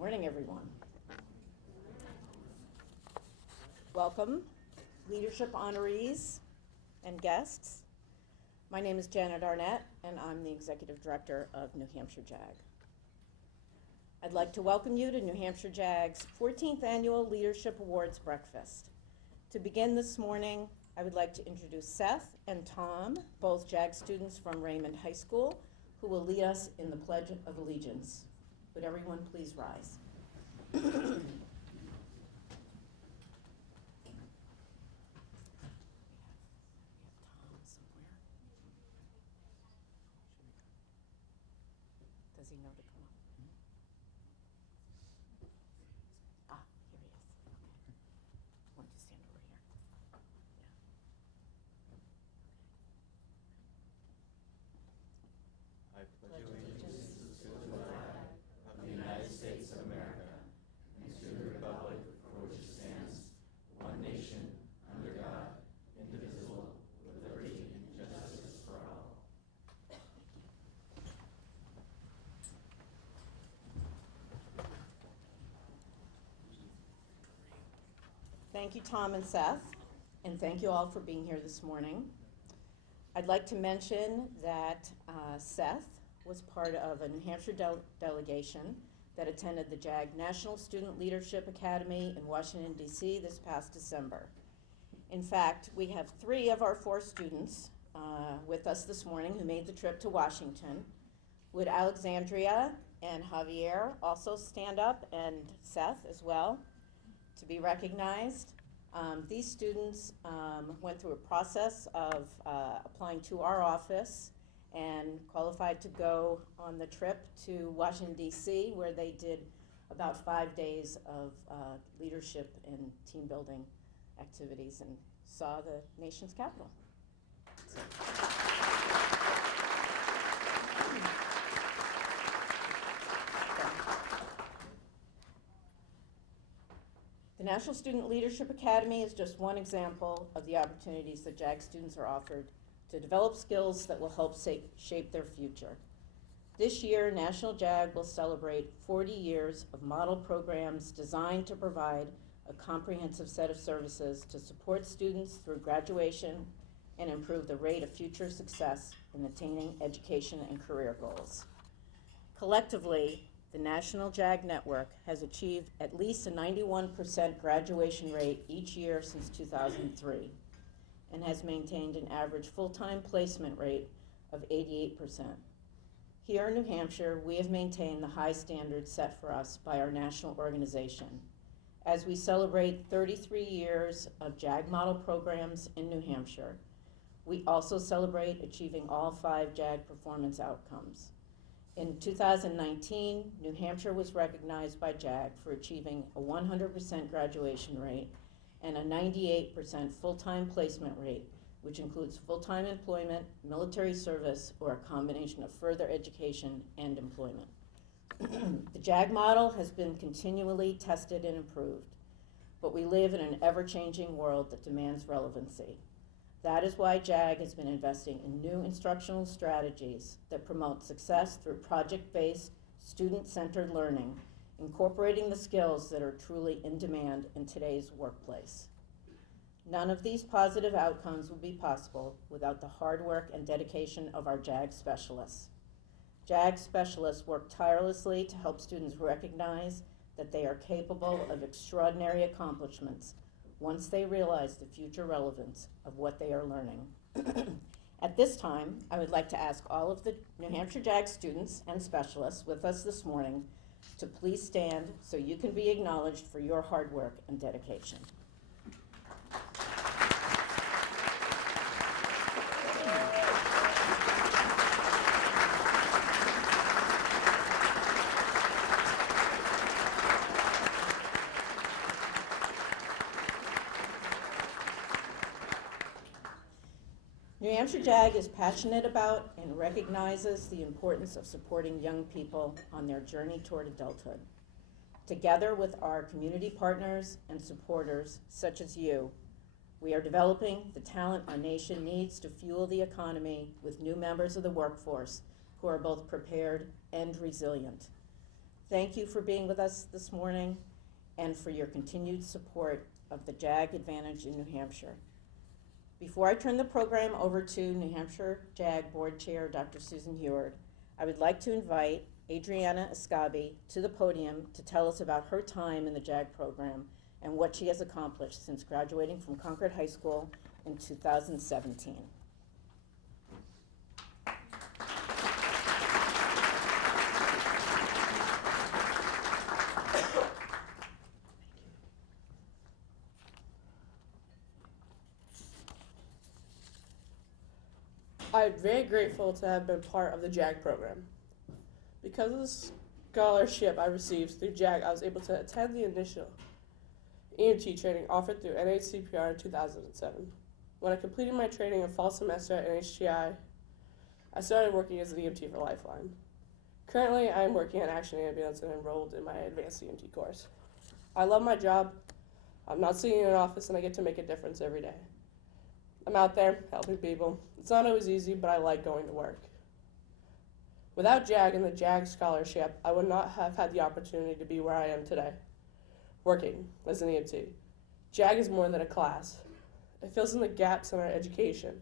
Morning, everyone. Welcome, leadership honorees and guests. My name is Janet Arnett, and I'm the Executive Director of New Hampshire JAG. I'd like to welcome you to New Hampshire JAG's 14th Annual Leadership Awards Breakfast. To begin this morning, I would like to introduce Seth and Tom, both JAG students from Raymond High School, who will lead us in the Pledge of Allegiance. Would everyone please rise? Does he know to come up? Ah, here he is. Okay. Why don't you stand over here? I pledge allegiance to the flag of the United States of America and to the republic for which it stands, one nation, under God, indivisible, with liberty and justice for all. Thank you, Tom and Seth, and thank you all for being here this morning. I'd like to mention that Seth was part of a New Hampshire delegation that attended the JAG National Student Leadership Academy in Washington, D.C. this past December. In fact, we have 3 of our 4 students with us this morning who made the trip to Washington. Would Alexandria and Javier also stand up, and Seth as well, to be recognized? These students went through a process of applying to our office and qualified to go on the trip to Washington, D.C., where they did about 5 days of leadership and team building activities and saw the nation's capital. So. The National Student Leadership Academy is just one example of the opportunities that JAG students are offered to develop skills that will help shape their future. This year, National JAG will celebrate 40 years of model programs designed to provide a comprehensive set of services to support students through graduation and improve the rate of future success in attaining education and career goals. Collectively, the National JAG Network has achieved at least a 91% graduation rate each year since 2003 and has maintained an average full-time placement rate of 88%. Here in New Hampshire, we have maintained the high standards set for us by our national organization. As we celebrate 33 years of JAG model programs in New Hampshire, we also celebrate achieving all 5 JAG performance outcomes. In 2019, New Hampshire was recognized by JAG for achieving a 100% graduation rate and a 98% full-time placement rate, which includes full-time employment, military service, or a combination of further education and employment. The JAG model has been continually tested and improved, but we live in an ever-changing world that demands relevancy. That is why JAG has been investing in new instructional strategies that promote success through project-based, student-centered learning, incorporating the skills that are truly in demand in today's workplace. None of these positive outcomes would be possible without the hard work and dedication of our JAG specialists. JAG specialists work tirelessly to help students recognize that they are capable of extraordinary accomplishments once they realize the future relevance of what they are learning. At this time, I would like to ask all of the New Hampshire JAG students and specialists with us this morning to please stand so you can be acknowledged for your hard work and dedication. New Hampshire JAG is passionate about and recognizes the importance of supporting young people on their journey toward adulthood. Together with our community partners and supporters, such as you, we are developing the talent our nation needs to fuel the economy with new members of the workforce who are both prepared and resilient. Thank you for being with us this morning and for your continued support of the JAG Advantage in New Hampshire. Before I turn the program over to New Hampshire JAG Board Chair Dr. Susan Heward, I would like to invite Adriana Escabi to the podium to tell us about her time in the JAG program and what she has accomplished since graduating from Concord High School in 2017. I'm very grateful to have been part of the JAG program. Because of the scholarship I received through JAG, I was able to attend the initial EMT training offered through NHCPR in 2007. When I completed my training in fall semester at NHGI, I started working as an EMT for Lifeline. Currently, I am working at Action Ambulance and enrolled in my advanced EMT course. I love my job. I'm not sitting in an office, and I get to make a difference every day. I'm out there helping people. It's not always easy, but I like going to work. Without JAG and the JAG scholarship, I would not have had the opportunity to be where I am today, working as an EMT. JAG is more than a class. It fills in the gaps in our education.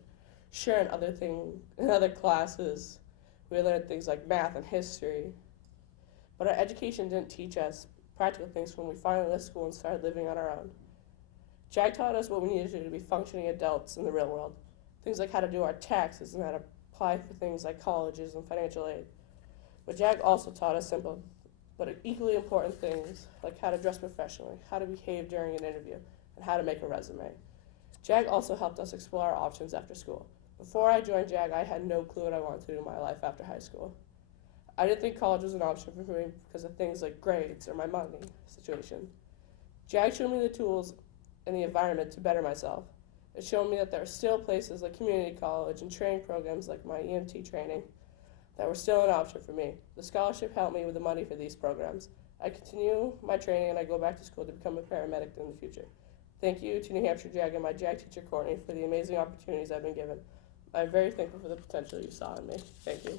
Sure, in other classes, we learned things like math and history, but our education didn't teach us practical things when we finally left school and started living on our own. JAG taught us what we needed to do to be functioning adults in the real world. Things like how to do our taxes and how to apply for things like colleges and financial aid. But JAG also taught us simple but equally important things like how to dress professionally, how to behave during an interview, and how to make a resume. JAG also helped us explore our options after school. Before I joined JAG, I had no clue what I wanted to do in my life after high school. I didn't think college was an option for me because of things like grades or my money situation. JAG showed me the tools and the environment to better myself. It showed me that there are still places like community college and training programs like my EMT training that were still an option for me. The scholarship helped me with the money for these programs. I continue my training and I go back to school to become a paramedic in the future. Thank you to New Hampshire JAG and my JAG teacher Courtney for the amazing opportunities I've been given. I'm very thankful for the potential you saw in me. Thank you.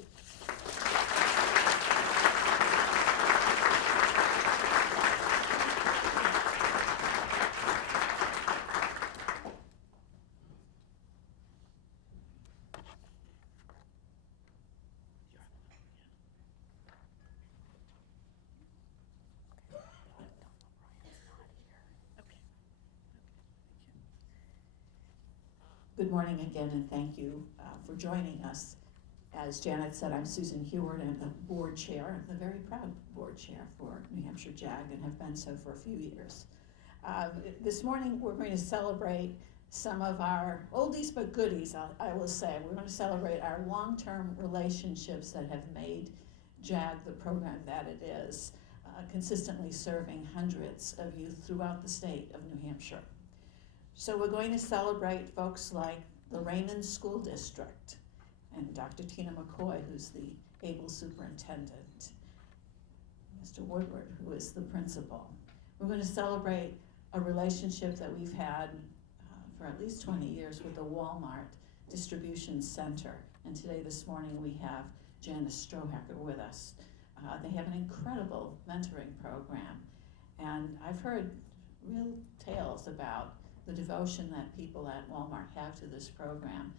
Good morning again, and thank you for joining us. As Janet said, I'm Susan Heward. I'm the board chair. I'm the very proud board chair for New Hampshire JAG and have been so for a few years. This morning we're going to celebrate some of our oldies but goodies, I will say. We're going to celebrate our long-term relationships that have made JAG the program that it is, consistently serving hundreds of youth throughout the state of New Hampshire. So we're going to celebrate folks like the Raymond School District and Dr. Tina McCoy, who's the able superintendent, Mr. Woodward, who is the principal. We're going to celebrate a relationship that we've had for at least 20 years with the Walmart Distribution Center. And today, this morning, we have Janice Strohacker with us. They have an incredible mentoring program. And I've heard real tales about the devotion that people at Walmart have to this program,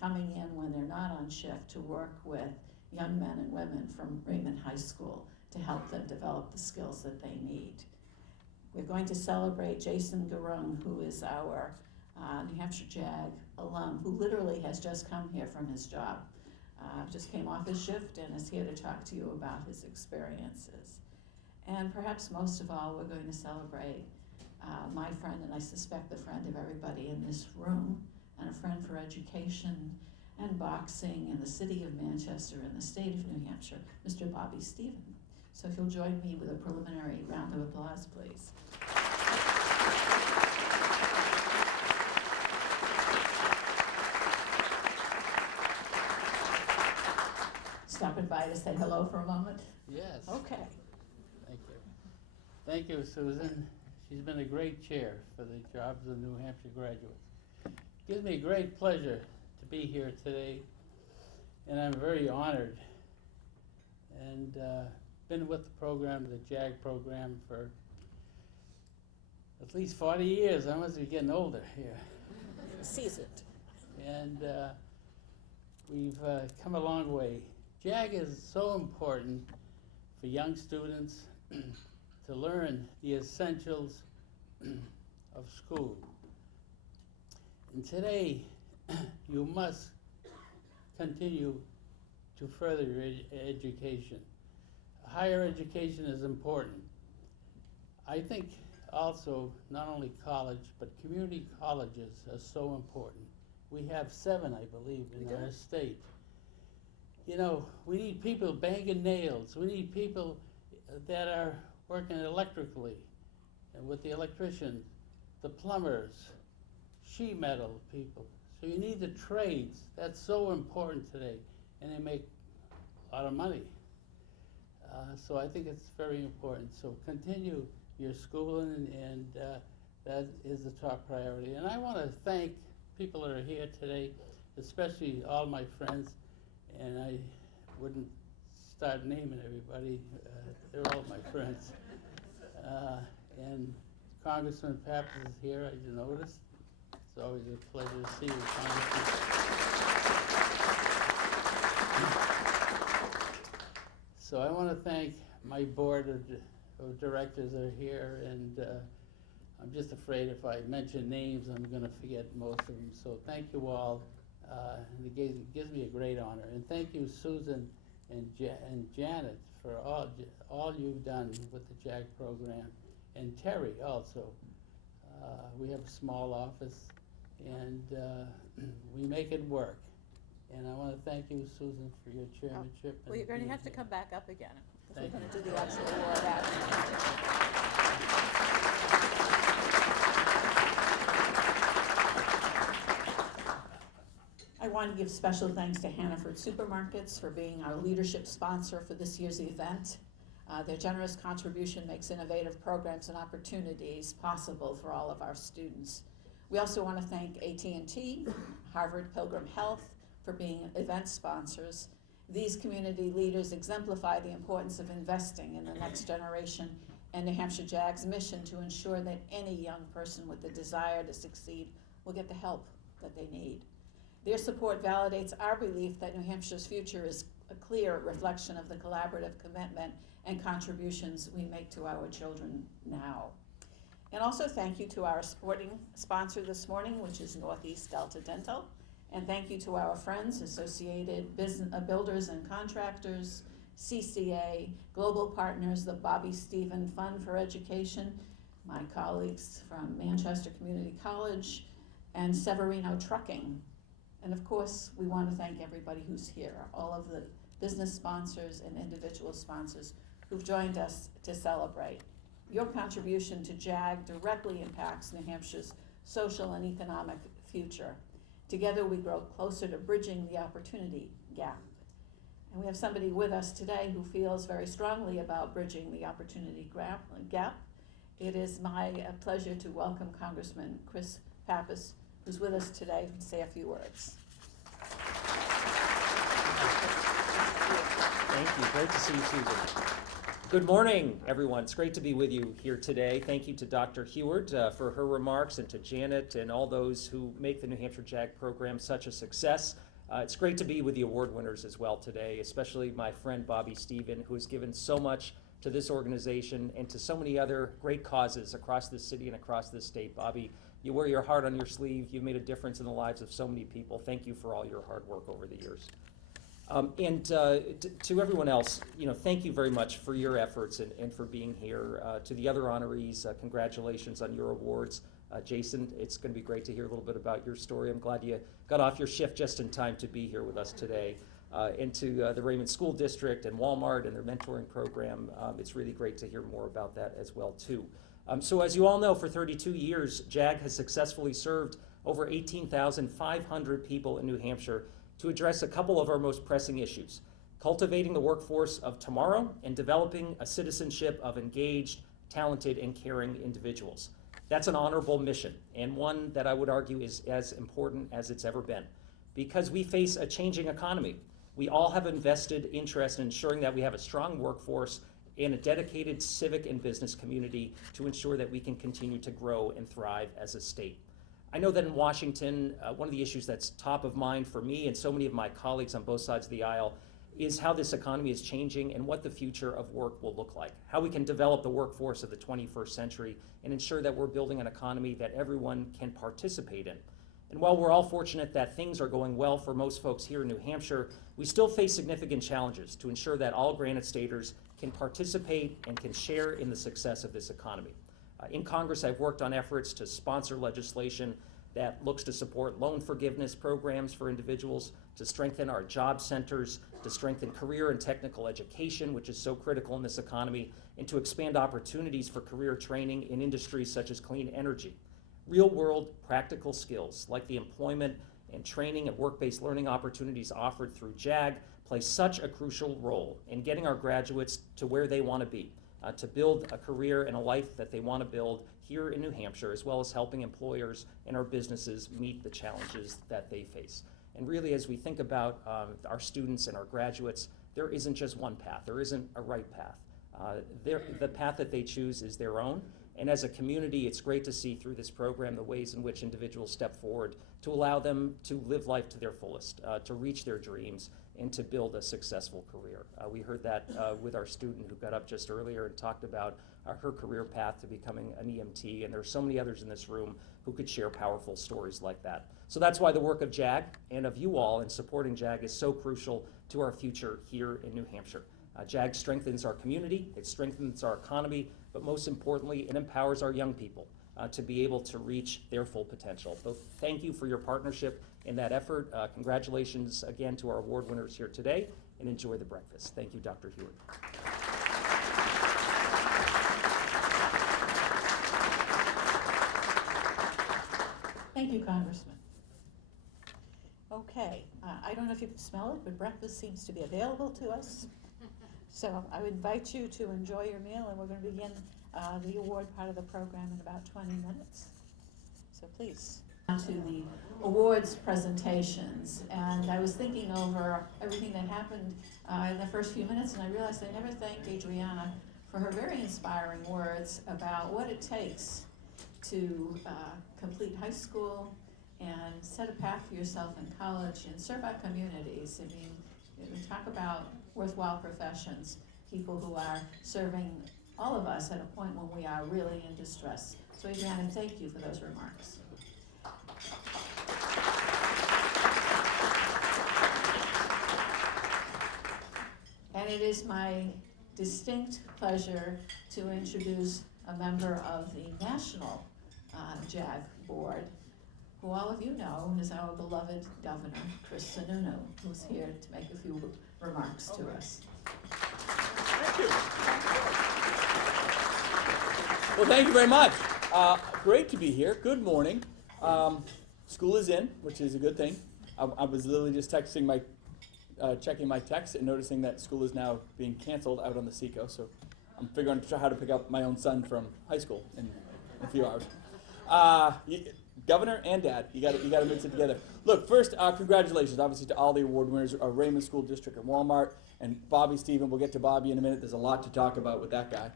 coming in when they're not on shift to work with young men and women from Raymond High School to help them develop the skills that they need. We're going to celebrate Jason Garung, who is our New Hampshire JAG alum, who literally has just come here from his job. Just came off his shift and is here to talk to you about his experiences. And perhaps most of all, we're going to celebrate my friend, and I suspect the friend of everybody in this room, and a friend for education and boxing in the city of Manchester and the state of New Hampshire, Mr. Bobby Stephen. So if you'll join me with a preliminary round of applause, please. Stopping by to say hello for a moment? Yes. Okay. Thank you. Thank you, Susan. She's been a great chair for the jobs of New Hampshire graduates. It gives me great pleasure to be here today, and I'm very honored. And been with the program, the JAG program, for at least 40 years. I must be getting older here. Seasoned. And we've come a long way. JAG is so important for young students to learn the essentials of school. And today, you must continue to further your education. Higher education is important. I think also not only college, but community colleges are so important. We have 7, I believe, in our state. You know, we need people banging nails. We need people that are working electrically, and with the electricians, the plumbers, sheet metal people. So you need the trades. That's so important today, and they make a lot of money. So I think it's very important. So continue your schooling, and that is the top priority. And I want to thank people that are here today, especially all my friends, and I wouldn't start naming everybody. They're all my friends. And Congressman Pappas is here, as you noticed. It's always a pleasure to see you, Congressman. So I want to thank my board of directors that are here, and I'm just afraid if I mention names, I'm going to forget most of them. So thank you all, and it gives me a great honor. And thank you, Susan and Janet, for all you've done with the JAG program, and Terry also. We have a small office, and we make it work. And I want to thank you, Susan, for your chairmanship. Well, you're going to being have to here. come back up again. We're Thank going you. to do the actual award after. I want to give special thanks to Hannaford Supermarkets for being our leadership sponsor for this year's event. Their generous contribution makes innovative programs and opportunities possible for all of our students. We also want to thank AT&T, Harvard Pilgrim Health, for being event sponsors. These community leaders exemplify the importance of investing in the next generation and New Hampshire JAG's mission to ensure that any young person with the desire to succeed will get the help that they need. Their support validates our belief that New Hampshire's future is a clear reflection of the collaborative commitment and contributions we make to our children now. And also thank you to our supporting sponsor this morning, which is Northeast Delta Dental. And thank you to our friends, Associated Builders and Contractors, CCA, Global Partners, the Bobby Stephen Fund for Education, my colleagues from Manchester Community College, and Severino Trucking. And of course, we want to thank everybody who's here, all of the business sponsors and individual sponsors who've joined us to celebrate. Your contribution to JAG directly impacts New Hampshire's social and economic future. Together we grow closer to bridging the opportunity gap. And we have somebody with us today who feels very strongly about bridging the opportunity gap. It is my pleasure to welcome Congressman Chris Pappas, who's with us today, to say a few words. Thank you. Great to see you, Susan. Good morning, everyone. It's great to be with you here today. Thank you to Dr. Heward for her remarks, and to Janet and all those who make the New Hampshire JAG program such a success. It's great to be with the award winners as well today, especially my friend Bobby Stephen, who has given so much to this organization and to so many other great causes across this city and across this state. Bobby, you wear your heart on your sleeve. You've made a difference in the lives of so many people. Thank you for all your hard work over the years. To everyone else, thank you very much for your efforts and for being here. To the other honorees, congratulations on your awards. Jason, it's going to be great to hear a little bit about your story. I'm glad you got off your shift just in time to be here with us today. And to the Raymond School District and Walmart and their mentoring program, it's really great to hear more about that as well, too. So as you all know, for 32 years, JAG has successfully served over 18,500 people in New Hampshire to address a couple of our most pressing issues: cultivating the workforce of tomorrow and developing a citizenship of engaged, talented, and caring individuals. That's an honorable mission, and one that I would argue is as important as it's ever been. Because we face a changing economy, we all have a vested interest in ensuring that we have a strong workforce and a dedicated civic and business community to ensure that we can continue to grow and thrive as a state. I know that in Washington, one of the issues that's top of mind for me and so many of my colleagues on both sides of the aisle is how this economy is changing and what the future of work will look like, how we can develop the workforce of the 21st century and ensure that we're building an economy that everyone can participate in. And while we're all fortunate that things are going well for most folks here in New Hampshire, we still face significant challenges to ensure that all Granite Staters can participate and can share in the success of this economy. In Congress, I've worked on efforts to sponsor legislation that looks to support loan forgiveness programs for individuals, to strengthen our job centers, to strengthen career and technical education, which is so critical in this economy, and to expand opportunities for career training in industries such as clean energy. Real-world practical skills like the employment and training and work-based learning opportunities offered through JAG play such a crucial role in getting our graduates to where they want to be, to build a career and a life that they want to build here in New Hampshire, as well as helping employers and our businesses meet the challenges that they face. And really, as we think about our students and our graduates, there isn't just one path. There isn't a right path. The path that they choose is their own. And as a community, it's great to see through this program the ways in which individuals step forward to allow them to live life to their fullest, to reach their dreams, and to build a successful career. We heard that with our student who got up just earlier and talked about her career path to becoming an EMT, and there are so many others in this room who could share powerful stories like that. So that's why the work of JAG and of you all in supporting JAG is so crucial to our future here in New Hampshire. JAG strengthens our community, it strengthens our economy, but most importantly, it empowers our young people to be able to reach their full potential. So thank you for your partnership in that effort. Congratulations again to our award winners here today, and enjoy the breakfast. Thank you, Dr. Hewitt. Thank you, Congressman. Okay, I don't know if you can smell it, but breakfast seems to be available to us. So I would invite you to enjoy your meal, and we're going to begin the award part of the program in about 20 minutes. So please. To the awards presentations, and I was thinking over everything that happened in the first few minutes, and I realized I never thanked Adriana for her very inspiring words about what it takes to complete high school and set a path for yourself in college and serve our communities. I mean, we talk about worthwhile professions, people who are serving all of us at a point when we are really in distress. So Adriana, thank you for those remarks. And it is my distinct pleasure to introduce a member of the National JAG Board, who all of you know is our beloved Governor, Chris Sununu, who's here to make a few remarks to us. Thank you. Well, thank you very much. Great to be here. Good morning. School is in, which is a good thing. I was literally just checking my text and noticing that school is now being canceled out on the Seco. So I'm figuring out how to pick up my own son from high school in a few hours. Governor and Dad, you got to mix it together. Look, first, congratulations, obviously, to all the award winners, Raymond School District and Walmart, and Bobby Stephen. We'll get to Bobby in a minute. There's a lot to talk about with that guy,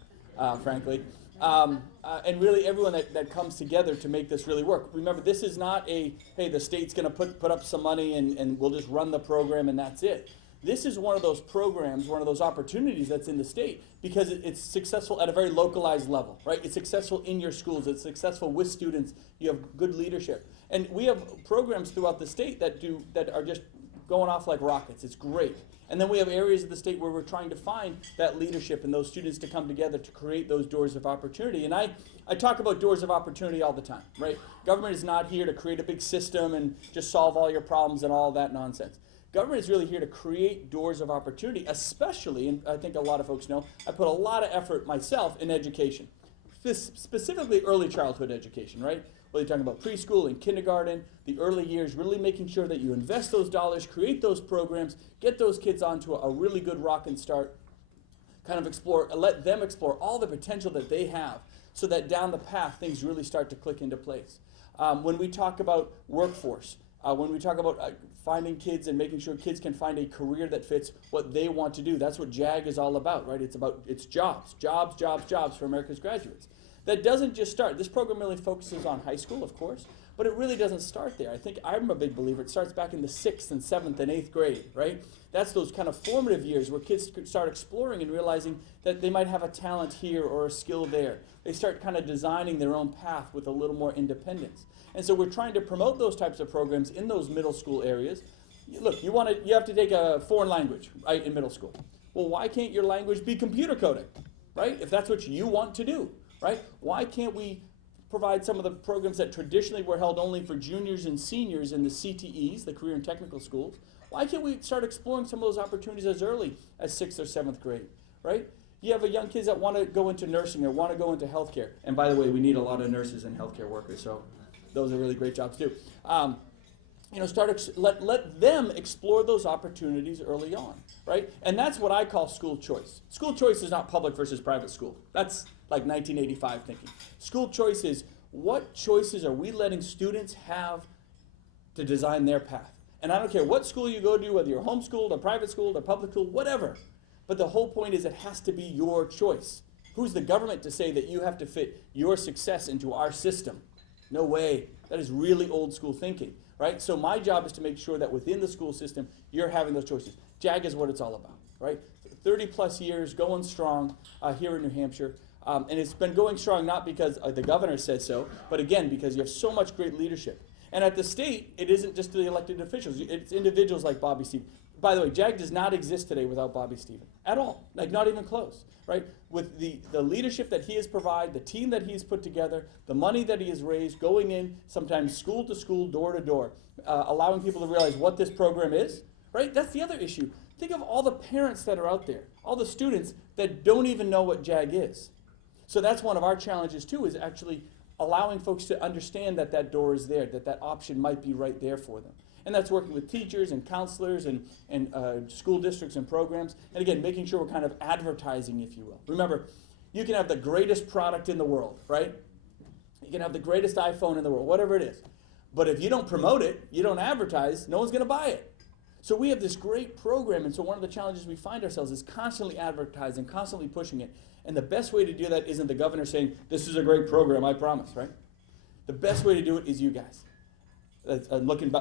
frankly. And really everyone that comes together to make this really work. Remember, this is not a, hey, the state's going to put up some money and we'll just run the program and that's it. This is one of those programs, one of those opportunities that's in the state because it's successful at a very localized level, right? It's successful in your schools. It's successful with students. You have good leadership. And we have programs throughout the state that are just going off like rockets. It's great. And then we have areas of the state where we're trying to find that leadership and those students to come together to create those doors of opportunity. And I talk about doors of opportunity all the time, right? Government is not here to create a big system and just solve all your problems and all that nonsense. Government is really here to create doors of opportunity, especially, and I think a lot of folks know, I put a lot of effort myself in education, specifically early childhood education, right? Whether you're talking about preschool and kindergarten, the early years, really making sure that you invest those dollars, create those programs, get those kids onto a really good rockin' start, kind of explore, let them explore all the potential that they have so that down the path things really start to click into place. When we talk about workforce, When we talk about finding kids and making sure kids can find a career that fits what they want to do, that's what JAG is all about, right? It's jobs, jobs, jobs, jobs for America's graduates. That doesn't just start. This program really focuses on high school, of course, but it really doesn't start there. I think I'm a big believer. It starts back in the 6th and 7th and 8th grade, right? That's those kind of formative years where kids start exploring and realizing that they might have a talent here or a skill there. They start kind of designing their own path with a little more independence. And so we're trying to promote those types of programs in those middle school areas. Look, you have to take a foreign language, right, in middle school. Well, why can't your language be computer coding, right? If that's what you want to do, right? Why can't we provide some of the programs that traditionally were held only for juniors and seniors in the CTEs, the career and technical schools? Why can't we start exploring some of those opportunities as early as 6th or 7th grade, right? You have young kids that want to go into nursing or want to go into healthcare. And by the way, we need a lot of nurses and healthcare workers, so those are really great jobs too. Let them explore those opportunities early on, right? And that's what I call school choice. School choice is not public versus private school. That's like 1985 thinking. School choice is what choices are we letting students have to design their path? And I don't care what school you go to, whether you're homeschooled or private school or public school, whatever. But the whole point is it has to be your choice. Who's the government to say that you have to fit your success into our system? No way. That is really old school thinking, right? So my job is to make sure that within the school system, you're having those choices. JAG is what it's all about, right? 30 plus years, going strong here in New Hampshire. And it's been going strong not because the governor said so, but again, because you have so much great leadership. And at the state, it isn't just the elected officials. It's individuals like Bobby Stephen. By the way, JAG does not exist today without Bobby Stephen, at all. Like, not even close, right? With the leadership that he has provided, the team that he's put together, the money that he has raised, going in sometimes school to school, door to door, allowing people to realize what this program is, right? That's the other issue. Think of all the parents that are out there, all the students that don't even know what JAG is. So that's one of our challenges too, is actually allowing folks to understand that that door is there, that that option might be right there for them. And that's working with teachers and counselors and school districts and programs. And again, making sure we're kind of advertising, if you will. Remember, you can have the greatest product in the world, right? You can have the greatest iPhone in the world, whatever it is. But if you don't promote it, you don't advertise, no one's going to buy it. So we have this great program, and so one of the challenges we find ourselves is constantly advertising, constantly pushing it. And the best way to do that isn't the governor saying, this is a great program, I promise, right? The best way to do it is you guys. I'm looking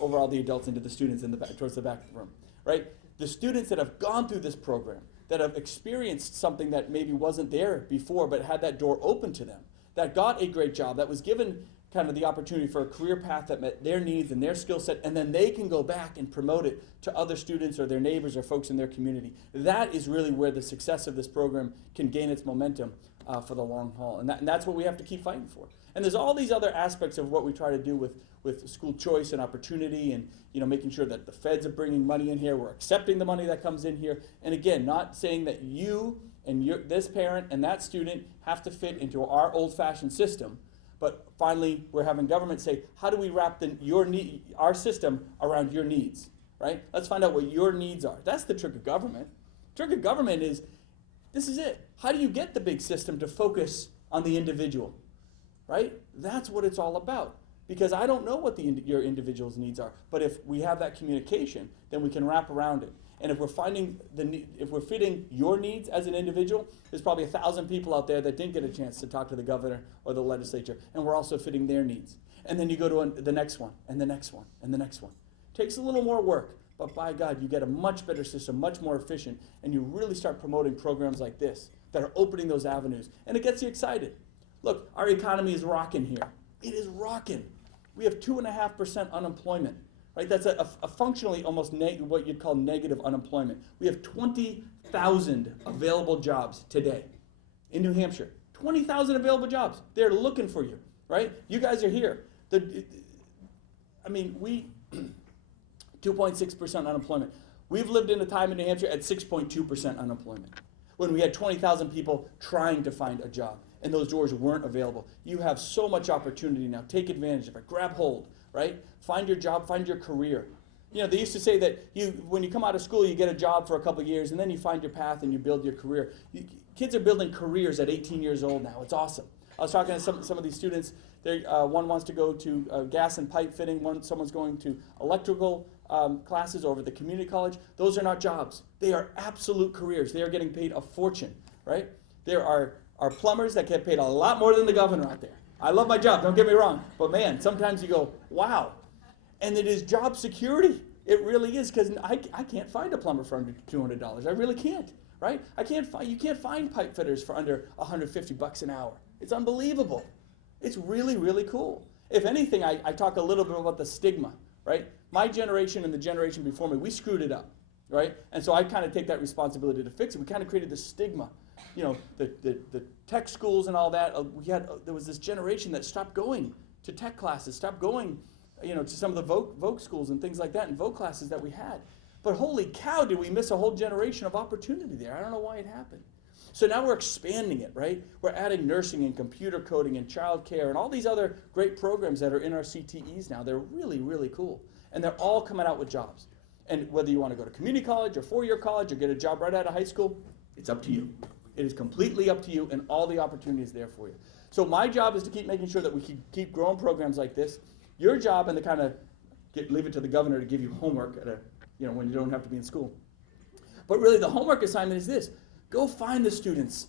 over all the adults into the students in the back, towards the back of the room, right? The students that have gone through this program, that have experienced something that maybe wasn't there before, but had that door open to them, that got a great job, that was given kind of the opportunity for a career path that met their needs and their skill set, and then they can go back and promote it to other students or their neighbors or folks in their community. That is really where the success of this program can gain its momentum for the long haul. And that's what we have to keep fighting for. And there's all these other aspects of what we try to do with school choice and opportunity, and making sure that the feds are bringing money in here, we're accepting the money that comes in here. And again, not saying that you and this parent and that student have to fit into our old-fashioned system, but finally we're having government say, how do we wrap our system around your needs, right? Let's find out what your needs are. That's the trick of government. The trick of government is, this is it. How do you get the big system to focus on the individual, right? That's what it's all about. Because I don't know what your individual's needs are, but if we have that communication, then we can wrap around it. And if we're fitting your needs as an individual, there's probably 1,000 people out there that didn't get a chance to talk to the governor or the legislature, and we're also fitting their needs. And then you go to the next one, and the next one, and the next one. Takes a little more work, but by God, you get a much better system, much more efficient, and you really start promoting programs like this that are opening those avenues, and it gets you excited. Look, our economy is rocking here. It is rocking. We have 2.5% unemployment, right? That's a functionally almost what you'd call negative unemployment. We have 20,000 available jobs today in New Hampshire. 20,000 available jobs. They're looking for you, right? You guys are here. 2.6% unemployment. We've lived in a time in New Hampshire at 6.2% unemployment, when we had 20,000 people trying to find a job, and those doors weren't available. You have so much opportunity now. Take advantage of it. Grab hold, right? Find your job, find your career. They used to say that when you come out of school, you get a job for a couple of years, and then you find your path and you build your career. Kids are building careers at 18 years old now. It's awesome. I was talking to some of these students One wants to go to gas and pipe fitting. Someone's going to electrical classes over at the community college. Those are not jobs. They are absolute careers. They are getting paid a fortune, right? There are plumbers that get paid a lot more than the governor out there. I love my job, don't get me wrong. But man, sometimes you go, wow. And it is job security. It really is, because I can't find a plumber for under $200. I really can't, right? You can't find pipe fitters for under $150 an hour. It's unbelievable. It's really, really cool. If anything, I talk a little bit about the stigma, right? My generation and the generation before me, we screwed it up, right? And so I kind of take that responsibility to fix it. We kind of created this stigma. You know, the tech schools and all that, there was this generation that stopped going to tech classes, stopped going, you know, to some of the voc schools and things like that, and voc classes that we had. But holy cow, did we miss a whole generation of opportunity there. I don't know why it happened. So now we're expanding it, right? We're adding nursing and computer coding and childcare and all these other great programs that are in our CTEs now. They're really, really cool. And they're all coming out with jobs. And whether you want to go to community college or four-year college or get a job right out of high school, it's up to you. It is completely up to you, and all the opportunities there for you. So my job is to keep making sure that we keep growing programs like this. Your job, and to kind of leave it to the governor to give you homework at when you don't have to be in school. But really the homework assignment is this. Go find the students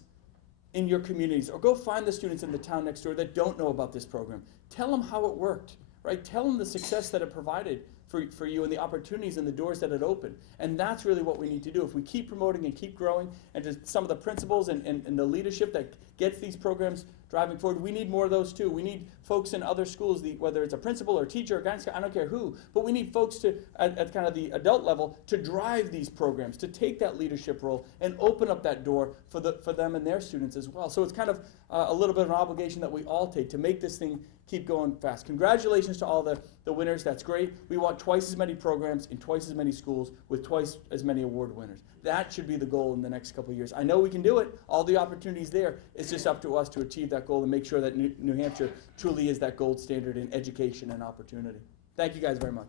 in your communities, or go find the students in the town next door that don't know about this program. Tell them how it worked, right? Tell them the success that it provided for you and the opportunities and the doors that it opened. And that's really what we need to do. If we keep promoting and keep growing, and just some of the principals and the leadership that gets these programs driving forward, we need more of those too. We need folks in other schools, whether it's a principal or a teacher or guidance, I don't care who, but we need folks at kind of the adult level to drive these programs, to take that leadership role and open up that door for them and their students as well. So it's kind of a little bit of an obligation that we all take to make this thing keep going fast. Congratulations to all the winners. That's great. We want twice as many programs in twice as many schools with twice as many award winners. That should be the goal in the next couple of years. I know we can do it. All the opportunities there. It's just up to us to achieve that goal and make sure that New Hampshire truly is that gold standard in education and opportunity. Thank you guys very much.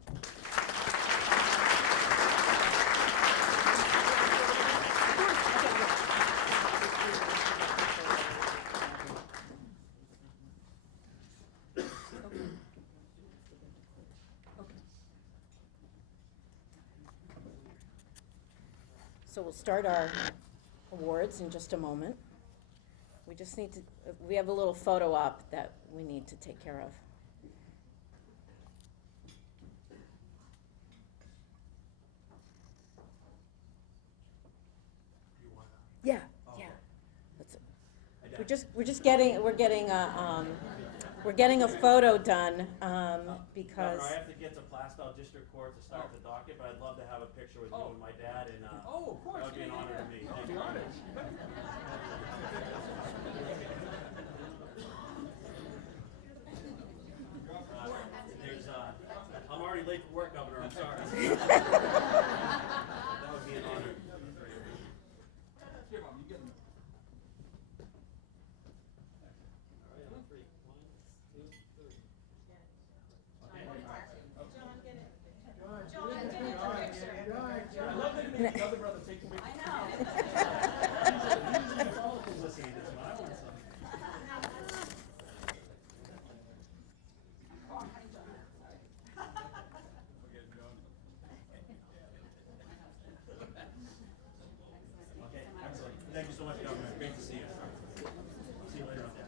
So we'll start our awards in just a moment. We just need to, we have a little photo op that we need to take care of. Yeah, yeah. That's it. We're getting a photo done because. I have to get to Plastow District Court to start the docket, but I'd love to have a picture with you and my dad, and Of course. that would be an honor to me. I'll be honored. I'm already late for work, Governor. I'm sorry. That would be an honor. Here, Mom, you get them. Another brother taking me. I know. Listening to this one. I want some. Okay, excellent. Thank you so much, Governor. Great to see you. See you later on that.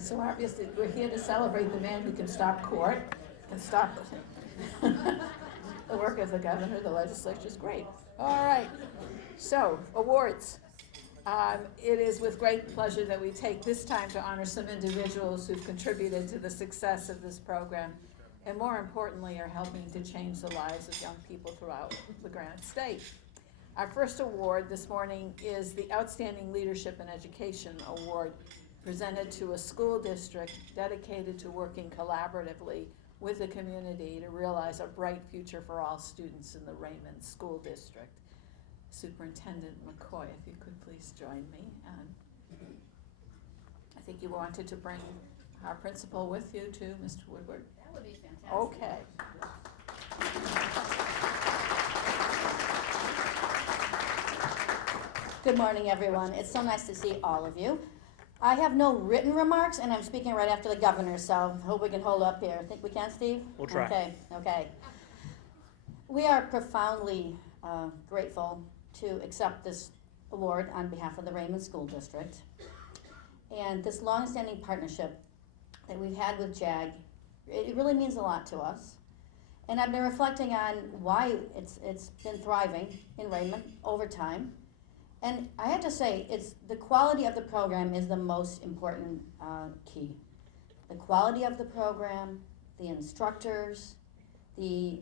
So obviously, we're here to celebrate the man who can stop court, can stop the work of the governor, the legislature is great. All right, so awards. It is with great pleasure that we take this time to honor some individuals who've contributed to the success of this program, and more importantly, are helping to change the lives of young people throughout the Granite State. Our first award this morning is the Outstanding Leadership in Education Award, presented to a school district dedicated to working collaboratively with the community to realize a bright future for all students in the Raymond School District. Superintendent McCoy, if you could please join me. I think you wanted to bring our principal with you too, Mr. Woodward. That would be fantastic. Okay. Good morning, everyone. It's so nice to see all of you. I have no written remarks, and I'm speaking right after the governor, so hope we can hold up here. Think we can, Steve? We'll try. Okay. We are profoundly grateful to accept this award on behalf of the Raymond School District. And this long-standing partnership that we've had with JAG, it really means a lot to us. And I've been reflecting on why it's been thriving in Raymond over time. And I have to say, the quality of the program is the most important key. The quality of the program, the instructors, the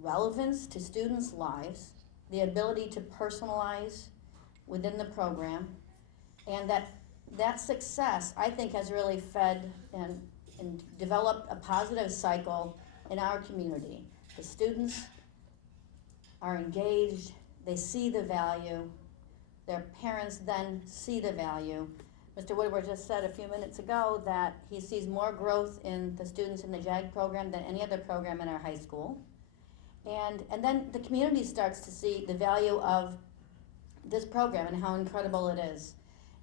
relevance to students' lives, the ability to personalize within the program, and that success, I think, has really fed and developed a positive cycle in our community. The students are engaged, they see the value, their parents then see the value. Mr. Woodward just said a few minutes ago that he sees more growth in the students in the JAG program than any other program in our high school. And then the community starts to see the value of this program and how incredible it is.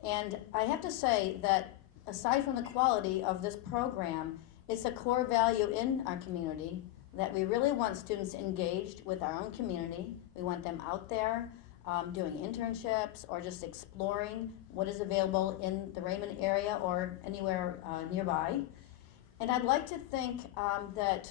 And I have to say that aside from the quality of this program, it's a core value in our community that we really want students engaged with our own community. We want them out there doing internships or just exploring what is available in the Raymond area or anywhere nearby. And I'd like to think that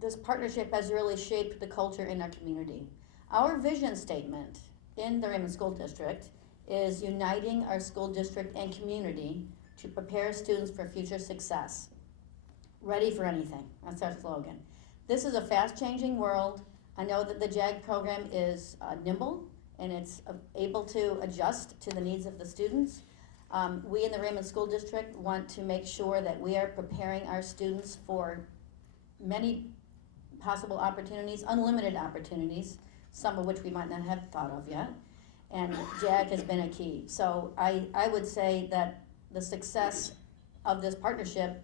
this partnership has really shaped the culture in our community. Our vision statement in the Raymond School District is uniting our school district and community to prepare students for future success. Ready for anything, that's our slogan. This is a fast-changing world. I know that the JAG program is nimble and it's able to adjust to the needs of the students. We in the Raymond School District want to make sure that we are preparing our students for many possible opportunities, unlimited opportunities, some of which we might not have thought of yet. And JAG has been a key. So I would say that the success of this partnership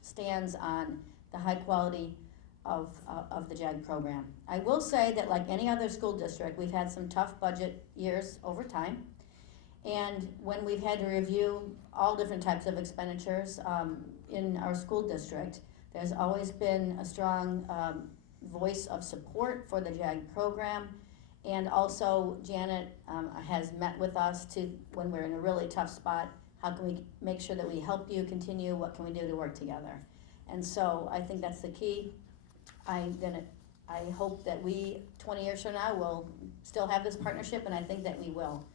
stands on the high quality of the JAG program. I will say that like any other school district, we've had some tough budget years over time. And when we've had to review all different types of expenditures in our school district, there's always been a strong voice of support for the JAG program. And also Janet has met with us when we're in a really tough spot, how can we make sure that we help you continue, what can we do to work together? And so I think that's the key. I hope that we, 20 years from now, will still have this partnership, and I think that we will.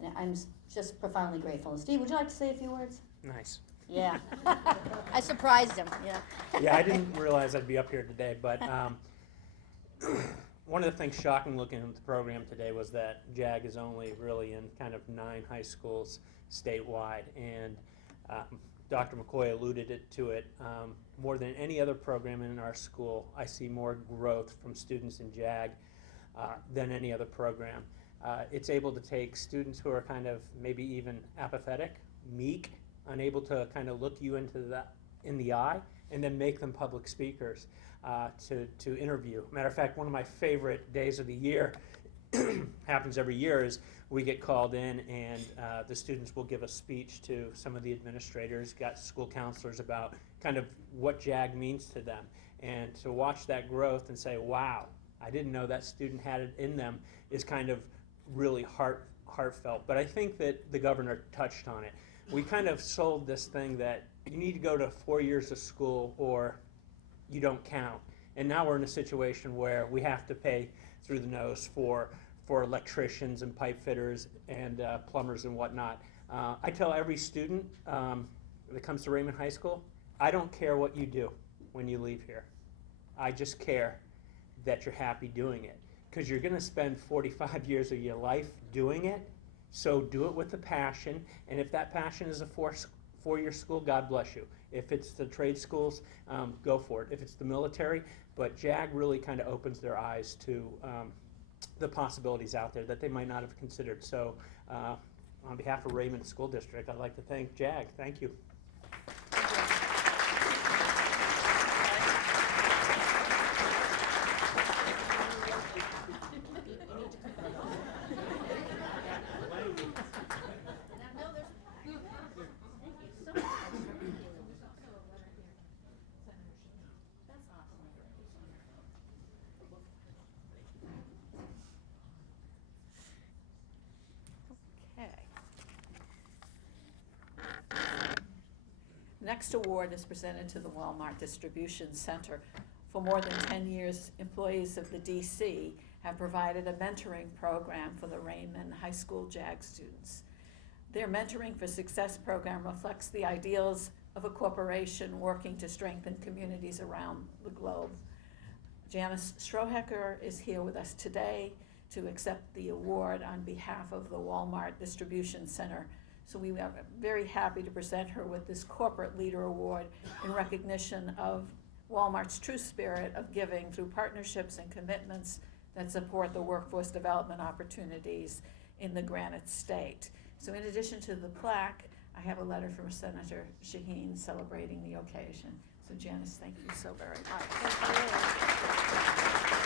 And I'm just profoundly grateful. Steve, would you like to say a few words? Nice. Yeah. I surprised him, yeah. Yeah, I didn't realize I'd be up here today, but one of the things shocking looking at the program today was that JAG is only really in kind of 9 high schools statewide, and Dr. McCoy alluded to it. More than any other program in our school, I see more growth from students in JAG than any other program. It's able to take students who are kind of maybe even apathetic, meek, unable to kind of look you in the eye, and then make them public speakers to interview. Matter of fact, one of my favorite days of the year happens every year is we get called in and the students will give a speech to some of the administrators, got school counselors about kind of what JAG means to them. And to watch that growth and say, wow, I didn't know that student had it in them is kind of really heartfelt. But I think that the governor touched on it. We kind of sold this thing that you need to go to 4 years of school or you don't count. And now we're in a situation where we have to pay through the nose for electricians and pipe fitters and plumbers and whatnot. I tell every student that comes to Raymond High School, I don't care what you do when you leave here. I just care that you're happy doing it, because you're going to spend 45 years of your life doing it. So do it with a passion, and if that passion is a four-year school, God bless you. If it's the trade schools, go for it. If it's the military, but JAG really kind of opens their eyes to the possibilities out there that they might not have considered. So on behalf of Raymond School District, I'd like to thank JAG. Thank you. next award is presented to the Walmart Distribution Center. For more than 10 years, employees of the DC have provided a mentoring program for the Raymond High School JAG students. Their Mentoring for Success program reflects the ideals of a corporation working to strengthen communities around the globe. Janice Strohecker is here with us today to accept the award on behalf of the Walmart Distribution Center. So we are very happy to present her with this Corporate Leader Award in recognition of Walmart's true spirit of giving through partnerships and commitments that support the workforce development opportunities in the Granite State. So in addition to the plaque, I have a letter from Senator Shaheen celebrating the occasion. So Janice, thank you so very much. Just wait for a second for Janice, thank you.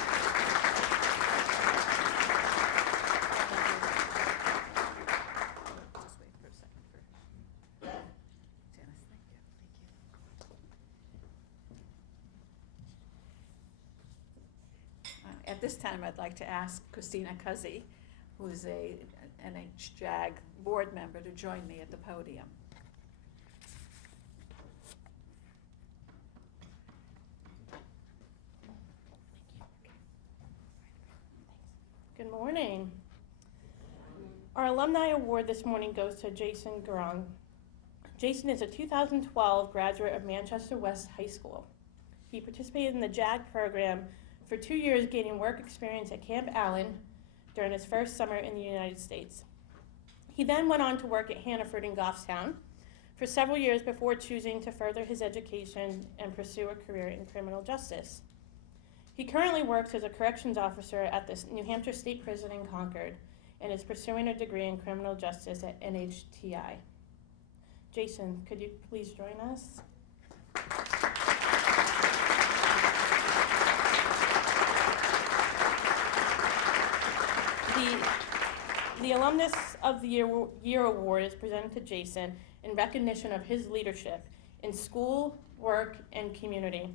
At this time, I'd like to ask Christina Cuzzy, who is a NHJAG board member, to join me at the podium. Good morning. Our alumni award this morning goes to Jason Garang. Jason is a 2012 graduate of Manchester West High School. He participated in the JAG program for 2 years, gaining work experience at Camp Allen during his first summer in the United States. He then went on to work at Hannaford in Goffstown for several years before choosing to further his education and pursue a career in criminal justice. He currently works as a corrections officer at the New Hampshire State Prison in Concord and is pursuing a degree in criminal justice at NHTI. Jason, could you please join us? The Alumnus of the Year Award is presented to Jason in recognition of his leadership in school, work, and community,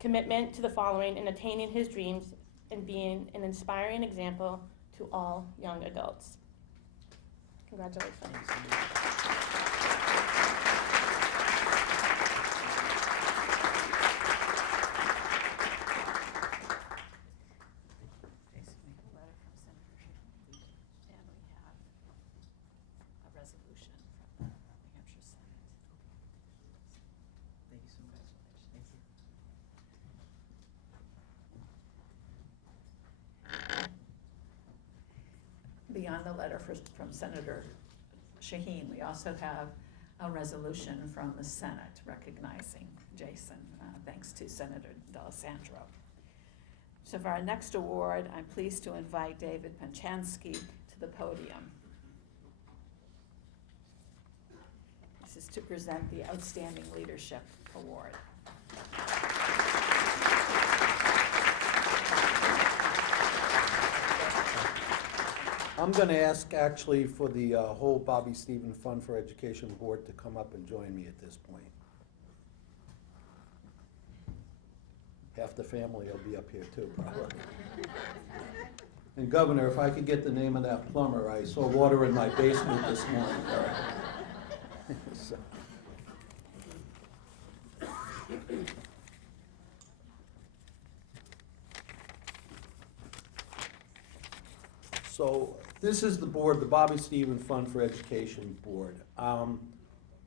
commitment to the following in attaining his dreams, and being an inspiring example to all young adults. Congratulations. Beyond the letter from Senator Shaheen, we also have a resolution from the Senate recognizing Jason, thanks to Senator D'Alessandro. So for our next award, I'm pleased to invite David Panchansky to the podium. This is to present the Outstanding Leadership Award. I'm going to ask actually for the whole Bobby Stephen Fund for Education Board to come up and join me at this point. Half the family will be up here too, probably. And Governor, if I could get the name of that plumber, I saw water in my basement this morning. So this is the board, the Bobby Stephen Fund for Education Board.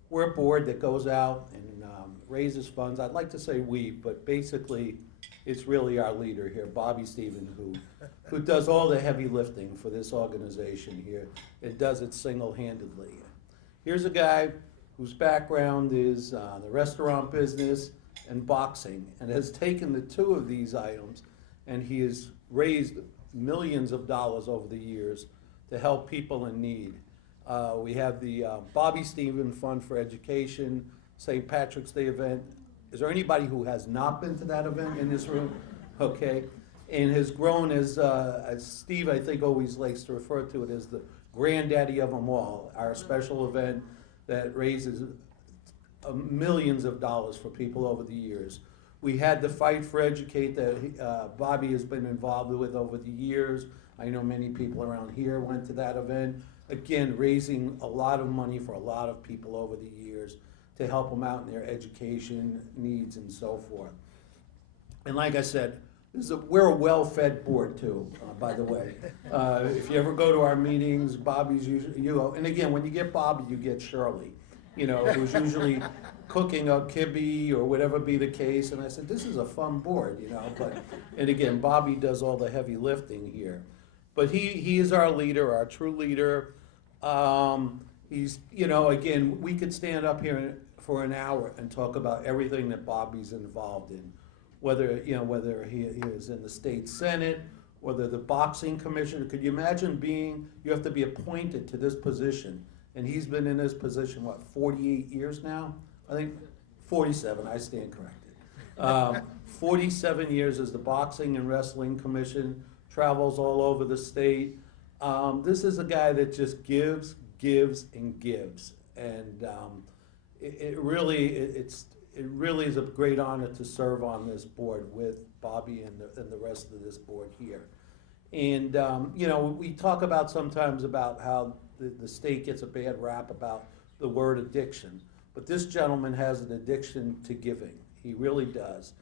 We're a board that goes out and raises funds. I'd like to say we, but basically it's really our leader here, Bobby Stephen, who does all the heavy lifting for this organization here. It does it single-handedly. Here's a guy whose background is the restaurant business and boxing, and has taken the two of these items, and he has raised millions of dollars over the years to help people in need. We have the Bobby Stephen Fund for Education, St. Patrick's Day event. Is there anybody who has not been to that event in this room? Okay. And has grown as Steve, I think, always likes to refer to it as the granddaddy of them all, our special event that raises millions of dollars for people over the years. We had the Fight for Educate that Bobby has been involved with over the years. I know many people around here went to that event. Again, raising a lot of money for a lot of people over the years to help them out in their education needs and so forth. And like I said, we're a well-fed board too, by the way. If you ever go to our meetings, Bobby's usually, and again, when you get Bobby, you get Shirley, who's usually cooking up kibbe or whatever be the case. And I said, this is a fun board, and again, Bobby does all the heavy lifting here. But he is our leader, our true leader. He's, again, we could stand up here for an hour and talk about everything that Bobby's involved in. Whether he is in the state senate, whether the boxing commissioner. Could you imagine you have to be appointed to this position, and he's been in this position, 48 years now? I think 47, I stand corrected. 47 years as the Boxing and Wrestling Commission, travels all over the state. This is a guy that just gives, and gives. And it really is a great honor to serve on this board with Bobby and the rest of this board here. And, we talk about sometimes about how the state gets a bad rap about the word addiction. But this gentleman has an addiction to giving. He really does.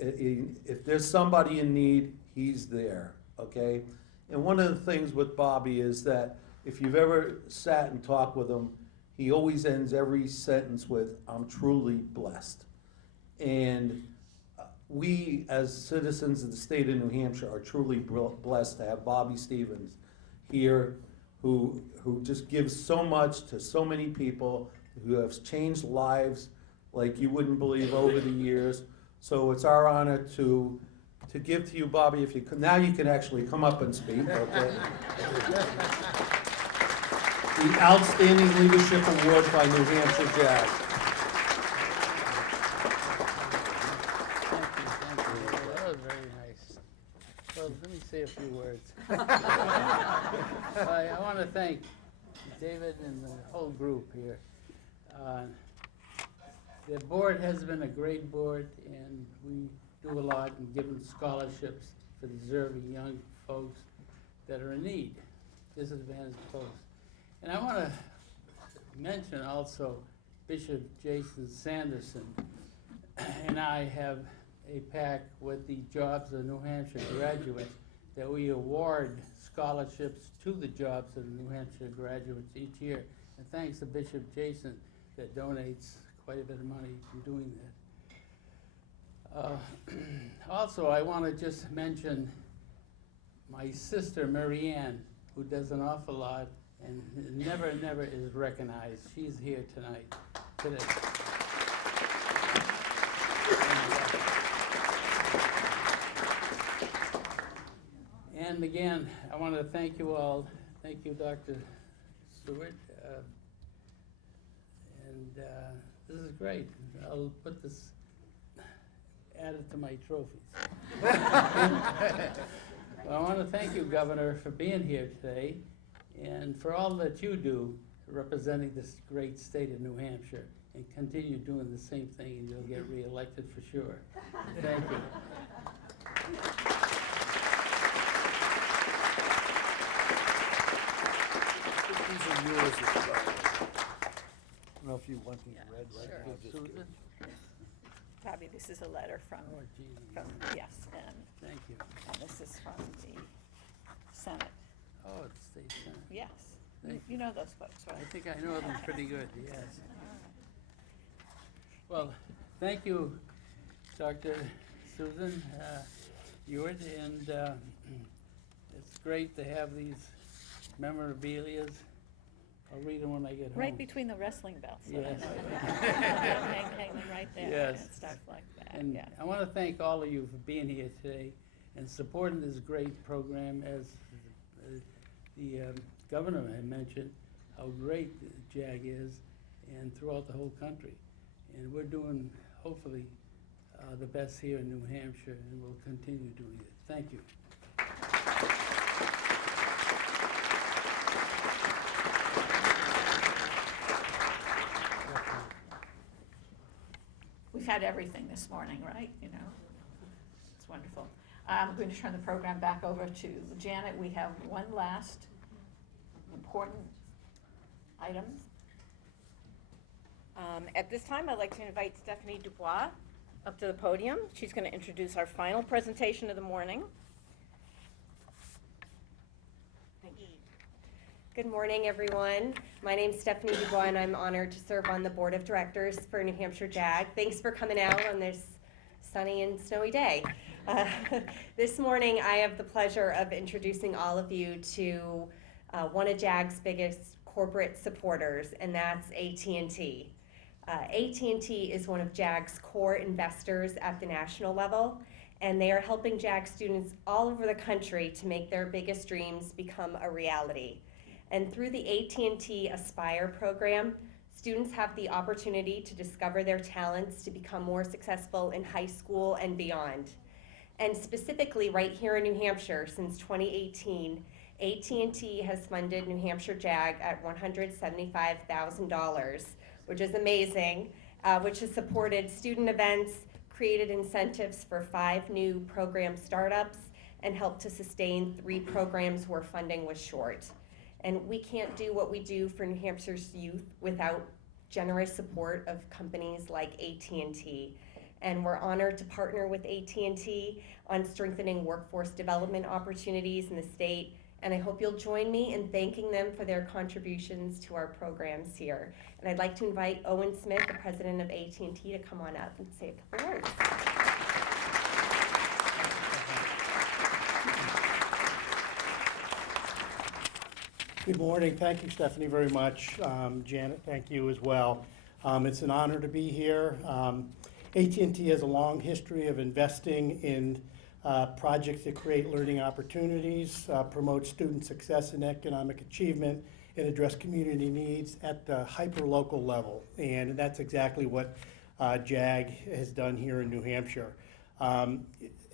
If there's somebody in need, he's there, okay? And one of the things with Bobby is that if you've ever sat and talked with him, he always ends every sentence with, I'm truly blessed. And we, as citizens of the state of New Hampshire, are truly blessed to have Bobby Stevens here, who just gives so much to so many people, who have changed lives like you wouldn't believe over the years. So it's our honor to give to you, Bobby, if you could. Now you can actually come up and speak, okay? The Outstanding Leadership Award by New Hampshire JAG. Thank you. That was very nice. Well, let me say a few words. I want to thank David and the whole group here. The board has been a great board, and we do a lot in giving scholarships for deserving young folks that are in need, disadvantaged folks. And I want to mention also Bishop Jason Sanderson and I have a pact with the Jobs of New Hampshire graduates that we award scholarships to the Jobs of New Hampshire graduates each year. And thanks to Bishop Jason that donates quite a bit of money in doing that. Also, I want to just mention my sister, Marianne, who does an awful lot and never is recognized. She's here tonight, today. And again, I want to thank you all. Thank you, Dr. Stewart. This is great. I'll put this, add it to my trophies. Well, I want to thank you, Governor, for being here today and for all that you do representing this great state of New Hampshire, and continue doing the same thing and you'll get reelected for sure. Thank you. These are yours as well. I don't know if you want them read, right? Sure. We'll just Susan? give- Bobby, this is a letter from, Oh, geez. yes, and Thank you. this is from the Senate. Oh, it's State Senate. Yes, Thank you know those folks, right? I think I know them pretty good, yes. Well, thank you, Dr. Susan Ewart, and it's great to have these memorabilias. I'll read them when I get home. Right between the wrestling belts. so I Yes. know you hang them right there Yes. and stuff like that, And yeah. I want to thank all of you for being here today and supporting this great program. As the governor had mentioned, how great JAG is, and throughout the whole country. And we're doing, hopefully, the best here in New Hampshire, and we'll continue doing it. Thank you. We've had everything this morning, right? You know, it's wonderful. I'm going to turn the program back over to Janet. We have one last important item. At this time, I'd like to invite Stephanie Dubois up to the podium. She's going to introduce our final presentation of the morning. Good morning, everyone. My name is Stephanie Dubois, and I'm honored to serve on the Board of Directors for New Hampshire JAG. Thanks for coming out on this sunny and snowy day. This morning, I have the pleasure of introducing all of you to one of JAG's biggest corporate supporters, and that's AT&T. AT&T is one of JAG's core investors at the national level, and they are helping JAG students all over the country to make their biggest dreams become a reality. And through the AT&T Aspire program, students have the opportunity to discover their talents to become more successful in high school and beyond. And specifically right here in New Hampshire, since 2018, AT&T has funded New Hampshire JAG at $175,000, which is amazing, which has supported student events, created incentives for 5 new program startups, and helped to sustain 3 programs where funding was short. And we can't do what we do for New Hampshire's youth without generous support of companies like AT&T. And we're honored to partner with AT&T on strengthening workforce development opportunities in the state. And I hope you'll join me in thanking them for their contributions to our programs here. And I'd like to invite Owen Smith, the president of AT&T, to come on up and say a couple words. Good morning. Thank you, Stephanie, very much. Janet, thank you as well. It's an honor to be here. AT&T has a long history of investing in projects that create learning opportunities, promote student success and economic achievement, and address community needs at the hyper-local level. And that's exactly what JAG has done here in New Hampshire.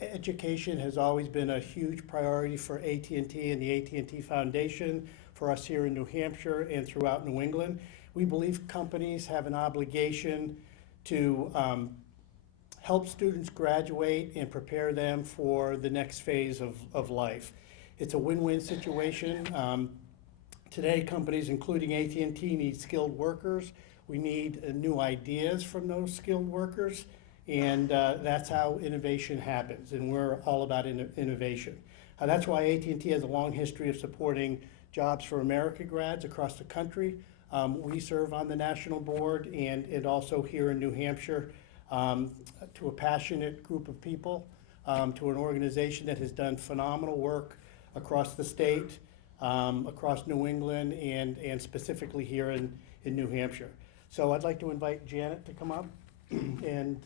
Education has always been a huge priority for AT&T and the AT&T Foundation, for us here in New Hampshire and throughout New England. We believe companies have an obligation to help students graduate and prepare them for the next phase of life. It's a win-win situation. Today, companies including AT&T need skilled workers. We need new ideas from those skilled workers, and that's how innovation happens, and we're all about innovation. That's why AT&T has a long history of supporting Jobs for America grads across the country. We serve on the national board and also here in New Hampshire to a passionate group of people, to an organization that has done phenomenal work across the state, across New England, and specifically here in New Hampshire. So I'd like to invite Janet to come up and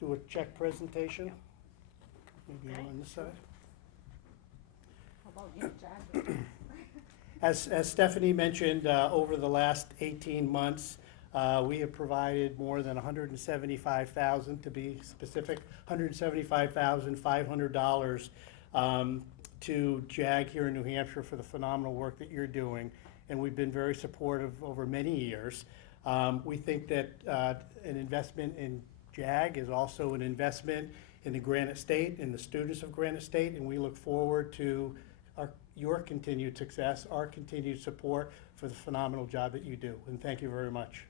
do a check presentation. Maybe on this side. How about you, Jack? As Stephanie mentioned, over the last 18 months, we have provided more than $175,000, to be specific, $175,500 to JAG here in New Hampshire for the phenomenal work that you're doing. And we've been very supportive over many years. We think that an investment in JAG is also an investment in the Granite State and the students of Granite State, and we look forward to your continued success, our continued support for the phenomenal job that you do. And thank you very much.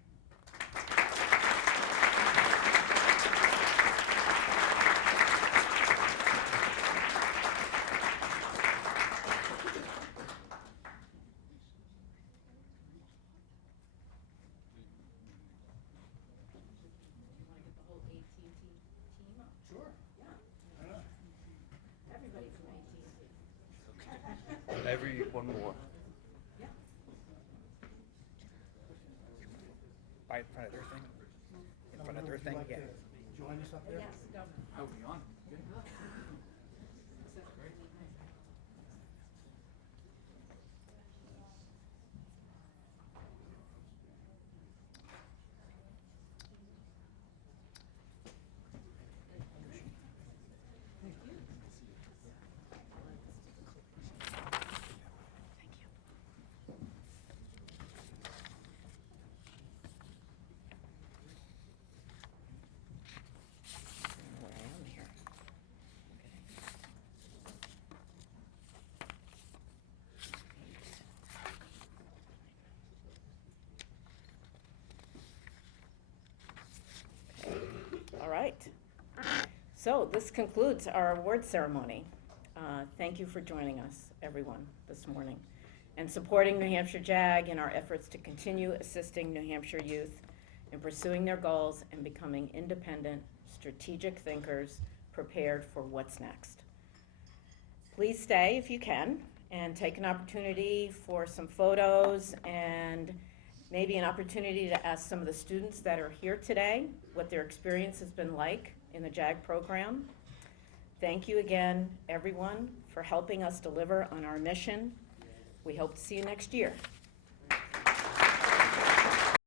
One more. Right in front of their thing. In front of their thing, yeah. Join us up there? Yes, go. Oh, we on? Good. right. So this concludes our award ceremony. Thank you for joining us, everyone, this morning, and supporting New Hampshire JAG in our efforts to continue assisting New Hampshire youth in pursuing their goals and becoming independent, strategic thinkers prepared for what's next. Please stay if you can and take an opportunity for some photos and maybe an opportunity to ask some of the students that are here today what their experience has been like in the JAG program. Thank you again, everyone, for helping us deliver on our mission. We hope to see you next year.